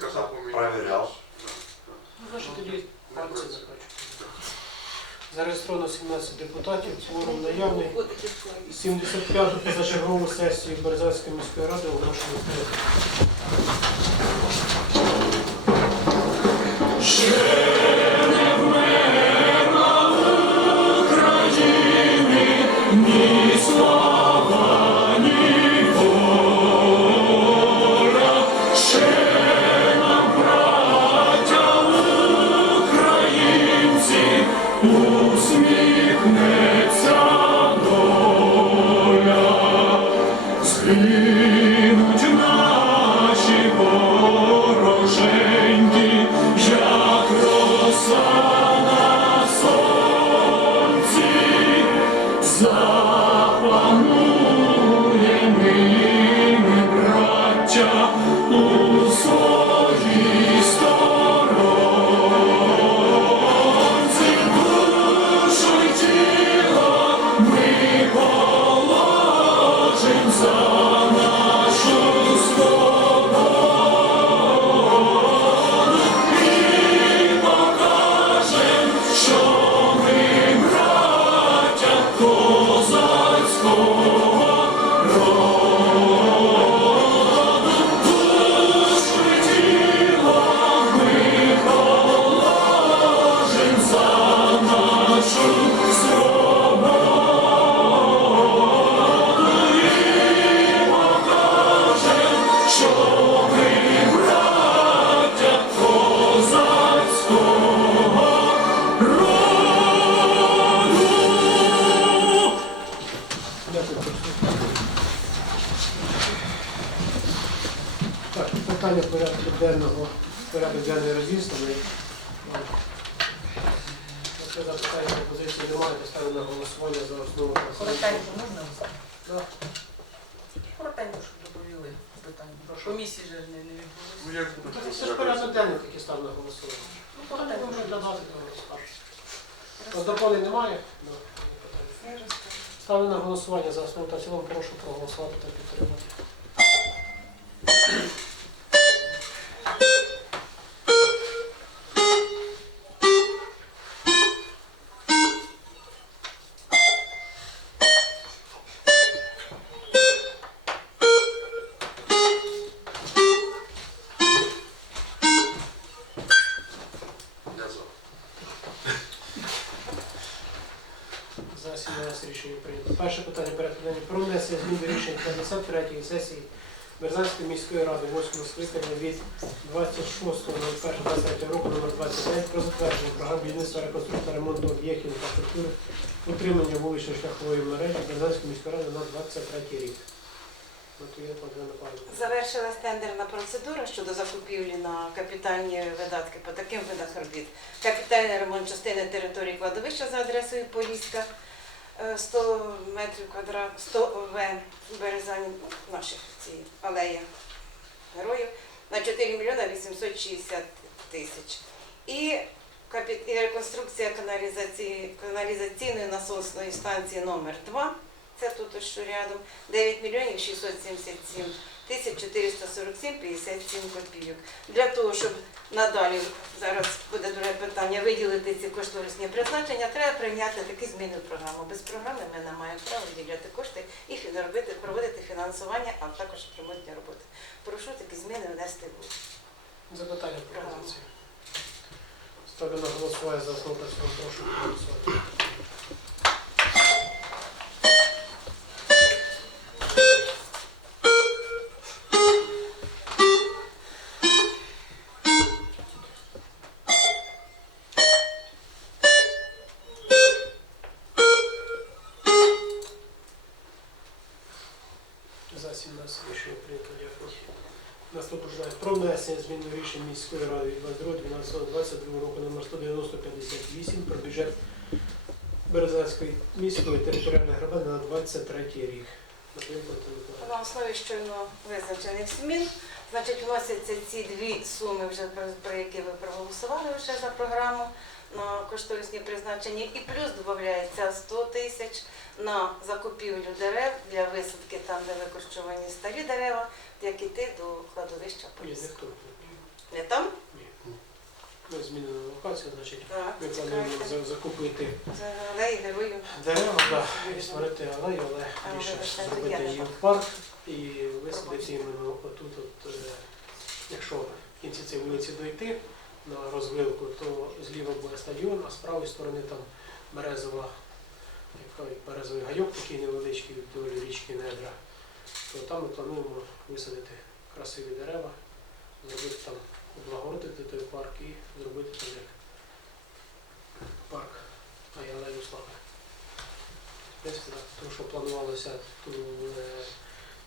Це казав у мене. Ну, значить, ну, тоді пальці закачу. Зареєстровано 17 депутатів, форум наявний. 75-ту позачергову сесію Березанської міської ради оголошено. відкритою. Питання порядку денного, порядок денний розісланий. Якщо запитання пропозиції немає, то ставлю на голосування за основу. Коротенько можна? Да. Коротенько, щоб доповіли питання. Комісії ж не, не Ну, як буде Це ж порядок денний, який став на голосування. Ну, коротенько. можна додати, то розкажуть. Доповнень немає? Ну, питання. Ставлю на голосування за основу та в цілому. Прошу проголосувати та підтримати. За 17 рішення прийнято. Перше питання денного про внесення змін до рішення 53-ї сесії Березанської міської ради 8 скликання від 26.01.23 року номер 29 про затвердження програм будівництва реконструкції ремонту об'єктів інфраструктури утримання вуличної шляхової мережі Березанської міської ради на 23 рік. Завершилась тендерна процедура щодо закупівлі на капітальні видатки по таким видах робіт. Капітальний ремонт частини території кладовища за адресою Поліська, 100 метрів квадрат, 100 В Березані, ну, наші ці алеї героїв, на 4 мільйони 860 тисяч. І реконструкція каналізації, каналізаційної насосної станції номер 2 це тут що рядом, 9 мільйонів 677 тисяч 447 57 копійок. Для того, щоб надалі, зараз буде друге питання, виділити ці кошторисні призначення, треба прийняти такі зміни в програму. Без програми ми не маємо права виділяти кошти і робити, проводити фінансування, а також ремонтні роботи. Прошу такі зміни внести в Запитання пропозиції. Ставлю на голосування за основу. Прошу проголосувати. За 17 рішення прийнято. Дякую. Наступне питання. Про внесення змін до рішень міської ради від 22.12.22 року номер 19058 про бюджет Березанської міської територіальної громади на 23 рік. На основі щойно визначених змін, значить, вносяться ці дві суми, вже про які ви проголосували вже за програму на кошторисні призначення, і плюс додається 100 тисяч на закупівлю дерев для висадки там, де викорчовані старі дерева, як іти до кладовища Ні, не там? Ні. Ми змінили локацію, значить, Так, ми плануємо за- закупити Це алеї героїв. дерева, да, і створити алею, але Але більше зробити її в парк і висадити іменно отут, от, е, якщо в кінці цієї вулиці дойти на розвилку, то зліва буде стадіон, а з правої сторони там березова, яка березовий гайок такий невеличкий вдоль річки Недра, то там ми плануємо висадити красиві дерева, зробити там, облагородити той парк і зробити там як парк Айалею Слави. Тому що планувалося ту, е,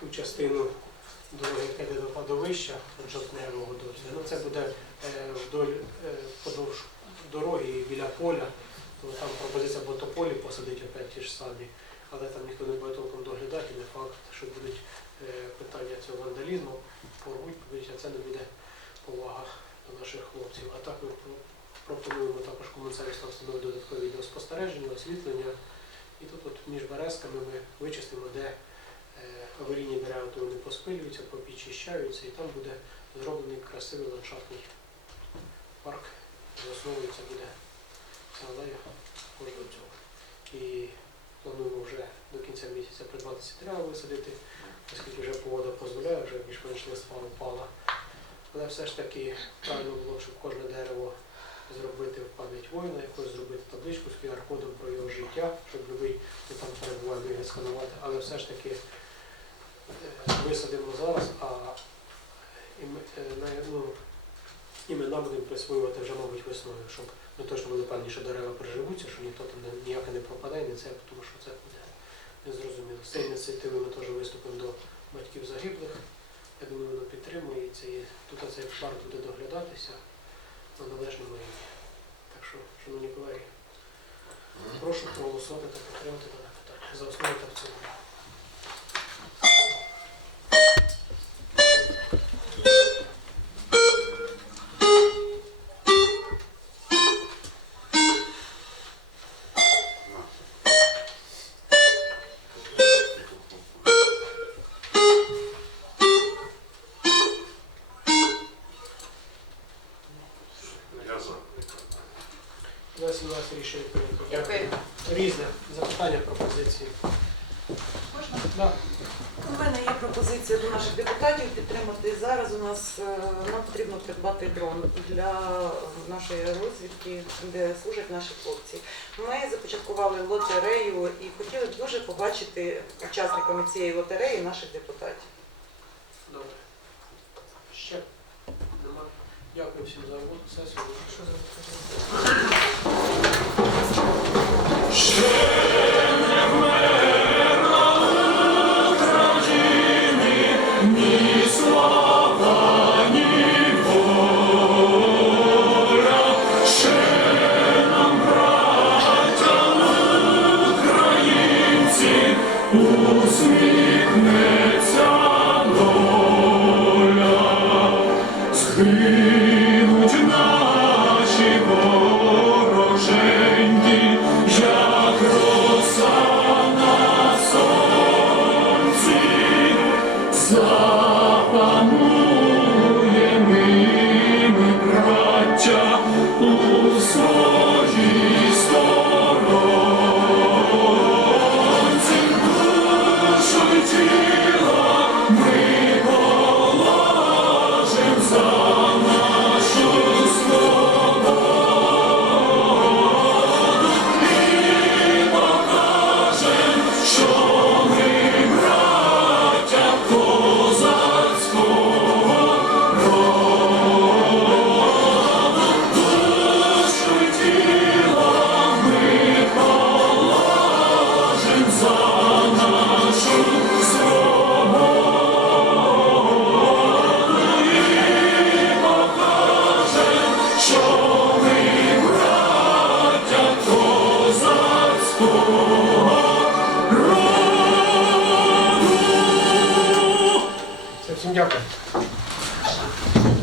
ту частину дороги, яка йде до кладовища, жовтневого до. Ну, це буде е, вдоль е, подовж дороги і біля поля. То там пропозиція було тополі посадити опять ті ж самі, але там ніхто не буде толком доглядати, не факт, що будуть е, питання цього вандалізму, порвуть, будуть, а це не буде повага до наших хлопців. А так ми пропонуємо також комунсервісно встановити додаткові відеоспостереження, освітлення. І тут от між березками ми вичистимо, де аварійні дерева, то вони поспилюються, попідчищаються, і там буде зроблений красивий ландшафтний парк. За основою це буде ця алея кожного цього. І плануємо вже до кінця місяця придбати ці дерева висадити, оскільки вже погода дозволяє, вже більш-менш листва впала. Але все ж таки правильно було, щоб кожне дерево зробити в пам'ять воїна, якось зробити табличку з QR-кодом про його життя, щоб любий, хто там перебуває, міг сканувати. Але все ж таки е, висадимо зараз, а е, ну, імена будемо присвоювати вже, мабуть, весною, щоб ми точно були певні, що дерева приживуться, що ніхто там ніяке не пропадає, не це, тому що це буде незрозуміло. З цієї ініціативи ми теж виступимо до батьків загиблих. Я думаю, воно підтримується і тут цей парк буде доглядатися на належному рівні. Так що, шановні колеги, прошу проголосувати та підтримати дане питання за основу та в цілому. За-17 рішення прийнято. Дякую. Різне. Запитання, пропозиції. Можна? Да. У мене є пропозиція до наших депутатів підтримати. Зараз у нас е, нам потрібно придбати дрон для нашої розвідки, де служать наші хлопці. Ми започаткували лотерею і хотіли дуже побачити учасниками цієї лотереї наших депутатів. Добре. Дякую всім за роботу. Сесію. Що за Ні слава, своїй